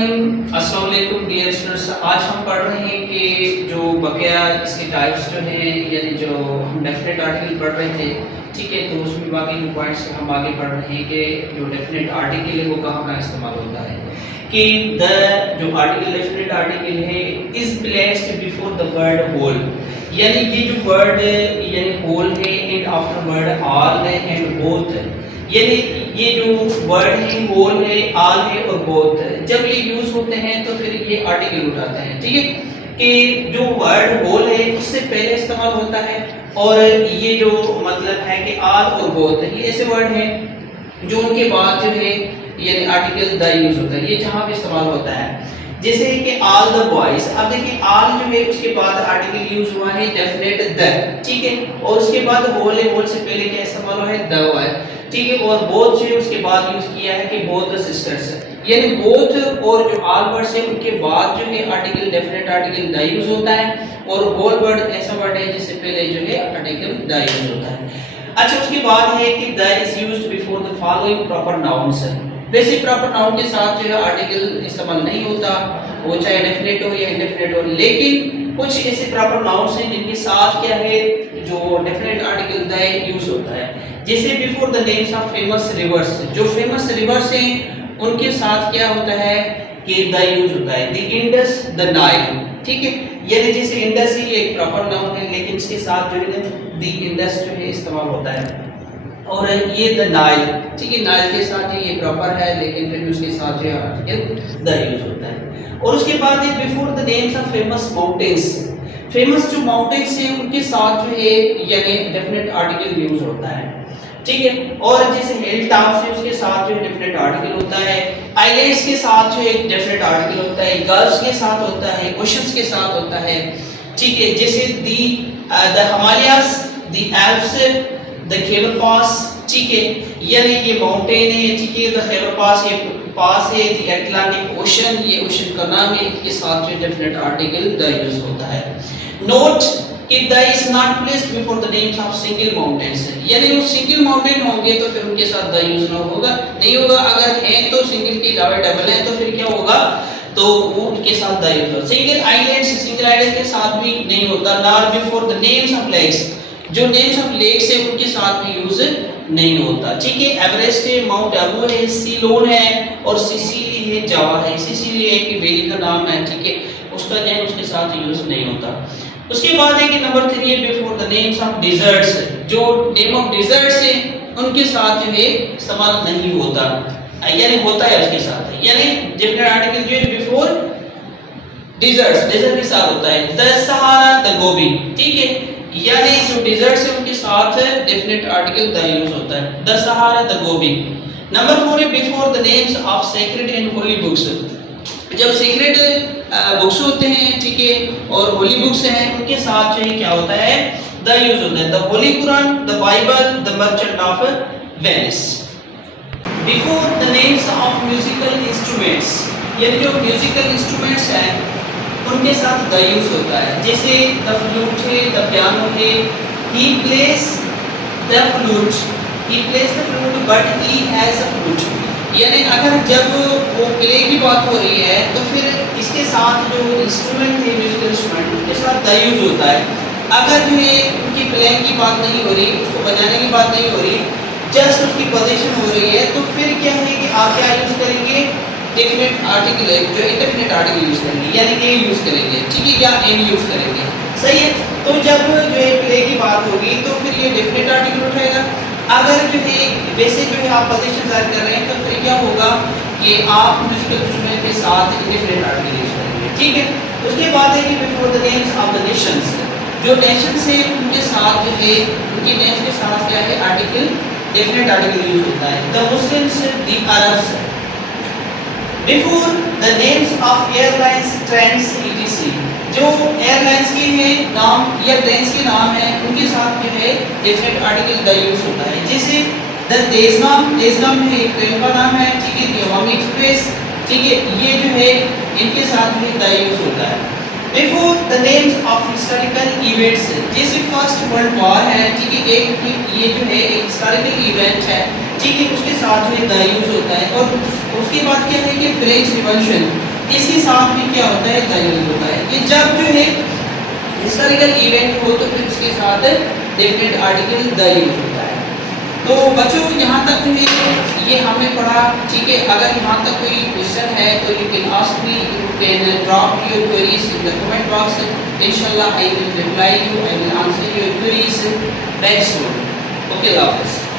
बिस्मिल्लाहिर्रहमानिर्रहीम। अस्सलाम वालेकुम डियर स्टूडेंट्स। आज हम पढ़ रहे हैं कि जो बकाया इसके टाइप्स जो हैं, यानी जो हम डेफिनेट आर्टिकल पढ़ रहे थे, ठीक है, तो उसमें बाकी जो पॉइंट्स हम आगे पढ़ रहे हैं कि जो डेफिनेट आर्टिकल है वो कहाँ कहाँ इस्तेमाल होता है। कि द जो आर्टिकल डेफिनेट आर्टिकल है is placed before the word whole, यानी ये जो वर्ड यानी होल है एंड आफ्टर वर्ड ऑल है एंड बोथ, यानी ये जो वर्ड है होल है ऑल है और बोथ, जब ये यूज होते हैं तो फिर ये आर्टिकल उठाते हैं। ठीक है कि जो वर्ड होल है उससे पहले इस्तेमाल होता है, और ये जो मतलब है कि ऑल और बोथ ये ऐसे वर्ड हैं जो उनके बाद जो है यानी आर्टिकल द यूज होता है, ये जहाँ पे इस्तेमाल होता है। जैसे कि ऑल द बॉयज, अब देखिए ऑल जो है उसके बाद आर्टिकल यूज हुआ है डेफिनेट द, ठीक है, और उसके बाद होल है, होल से पहले क्या इस्तेमाल हुआ है द हुआ है, ठीक है, और बोथ जो है उसके बाद यूज किया है कि बोथ द सिस्टर्स, यानी बोथ और जो ऑल वर्ड्स है उनके बाद जो है article definite article the use होता है, और होल वर्ड ऐसा वर्ड है जिससे पहले जो है आर्टिकल द यूज होता है। अच्छा, उसके बाद है कि the is used before the following proper nouns. वैसे प्रॉपर नाउन के साथ जो है आर्टिकल इस्तेमाल नहीं होता, वो चाहे डेफिनेट हो या इंडेफिनेट हो, लेकिन कुछ ऐसे प्रॉपर नाउन्स हैं जिनके साथ क्या है जो डेफिनेट आर्टिकल द यूज होता है। जैसे before the names of famous reverse, जो फेमस रिवर्स हैं उनके साथ क्या होता है कि द यूज होता है। द इंडस, द नाइल, ठीक है, यानी जैसे इंडस ही एक प्रॉपर नाउन है लेकिन इसके साथ जो है द इंडस जो है इस्तेमाल होता है, और ये द नाइल, ठीक है, नाइल के साथ ये प्रॉपर है लेकिन फिर उसके साथ जो है आर्टिकल द यूज होता है। और उसके बाद ये before the names of famous mountains, famous जो माउंटेन्स हैं उनके साथ जो है यानी डेफिनेट आर्टिकल यूज होता है, ठीक है, और जैसे हिल टॉप्स है उसके साथ जो है डेफिनेट आर्टिकल होता है, आइलैंड्स के साथ जो है डेफिनेट आर्टिकल होता है, गल्फ्स के साथ होता है, ओशंस के साथ होता है, ठीक है, जैसे the Himalayas, the Alps, the Khyber pass, ठीक है, यानी ये माउंटेन है, ठीक है, द खैबर पास ये पास है, द अटलांटिक ओशन ये ओशन का नाम है, इसके साथ जो डेफिनेट आर्टिकल द यूज होता है। नोट कि the is not placed before the names of single mountains, यानी वो सिंगल माउंटेन होंगे तो फिर उनके साथ द यूज ना होगा, नहीं होगा, अगर है तो सिंगल के अलावा डबल है तो फिर क्या होगा, तो वो उनके साथ द यूज होगा। सिंगल आइलैंड्स, सिंगल आइलैंड के साथ भी नहीं होता। Not before the names of lakes, जो नेम्स ऑफ लेक्स है उनके साथ भी यूज नहीं होता, ठीक है, एवरेस्ट है, माउंट आबू है, सीलोन है, और सिसिली है, जावा है, सिसिली एक वैली का नाम है, ठीक है, उसका नेम उसके साथ यूज नहीं होता। उसके बाद है कि नंबर 3 है before the names of deserts, जो नेम ऑफ डिजर्ट्स है उनके साथ जो है इस्तेमाल नहीं होता, यानी होता है उसके साथ, यानी डेफिनेट आर्टिकल जो है बिफोर डिजर्ट्स, डेजर्ट के साथ होता है। द सहारा, द गोबी, ठीक है, यानी जो डिजर्ट्स है उनके साथ डेफिनेट आर्टिकल द यूज होता है, the Sahara, the Gobi. Number 4 है before the names of sacred and holy books, जब सीक्रेट बुक्स होते हैं, ठीक है, और होली बुक्स हैं उनके साथ जो है क्या होता है द यूज होता है। The Holi Quran, the Bible, the merchant of Venice. Before the names of musical instruments, यानी जो म्यूजिकल इंस्ट्रूमेंट्स हैं उनके साथ द यूज होता है। जैसे द फ्लूट है, द पियानो है, he place the flute, he place the flute but he has a flute, यानी अगर जब वो प्ले की बात हो रही है तो फिर इसके साथ जो इंस्ट्रूमेंट है म्यूजिकल इंस्ट्रूमेंट उनके साथ द यूज होता है। अगर जो है उनकी प्लेइंग की बात नहीं हो रही, उसको बजाने की बात नहीं हो रही, जस्ट उसकी पोजीशन हो रही है, तो फिर क्या है कि आप क्या यूज करेंगे, डेफिनेट आर्टिकल जो इंडेफिनेट आर्टिकल यूज करेंगे, यानी ए यूज करेंगे, ठीक है, या एम यूज करेंगे, सही है। तो जब जो है प्ले की बात होगी तो फिर ये डेफिनेट आर्टिकल उठाएगा। अगर जो है वैसे जो है आप पोजीशन जाहिर कर रहे हैं तो फिर क्या होगा कि आप म्यूजिकल इंस्ट्रूमेंट के साथ इंडेफिनेट आर्टिकल यूज करेंगे, ठीक है। उसके बाद है कि before the names of the Nations, जो नेशंस है उनके साथ जो है उनके नेम्स के साथ क्या है आर्टिकल डेफिनेट आर्टिकल यूज होता है। The Muslims, the Arabs. Before the names of airlines, trains, etc, जो एयरलाइंस के हैं नाम या ट्रेन्स के नाम हैं उनके साथ जो है डेफिनेट आर्टिकल द यूज होता है। जैसे द देशनाम, देशनाम है एक ट्रेन का नाम है, ठीक है, द अवामी एक्सप्रेस, ठीक है, ये जो है इनके साथ भी द यूज होता है। Before the names of historical events, जैसे फर्स्ट वर्ल्ड वॉर है, ठीक है, एक ये जो है एक हिस्टोरिकल इवेंट है, ठीक है, उसके साथ जो है द यूज होता है। और उसके बाद क्या है कि फ्रेंच रिवॉल्यूशन, इसके साथ भी क्या होता है, द यूज होता है। ये जब जो है हिस्टोरिकल इवेंट हो तो फिर उसके साथ डेफिनेट आर्टिकल द यूज होता है। तो बच्चों यहाँ तक जो है ये हमने पढ़ा, ठीक है। अगर यहाँ तक कोई क्वेश्चन है तो you can ask me, you can drop your queries in the comment box. इंशाल्लाह I will reply you, I will answer your queries very soon. Okay, अल्लाह हाफ़िज़।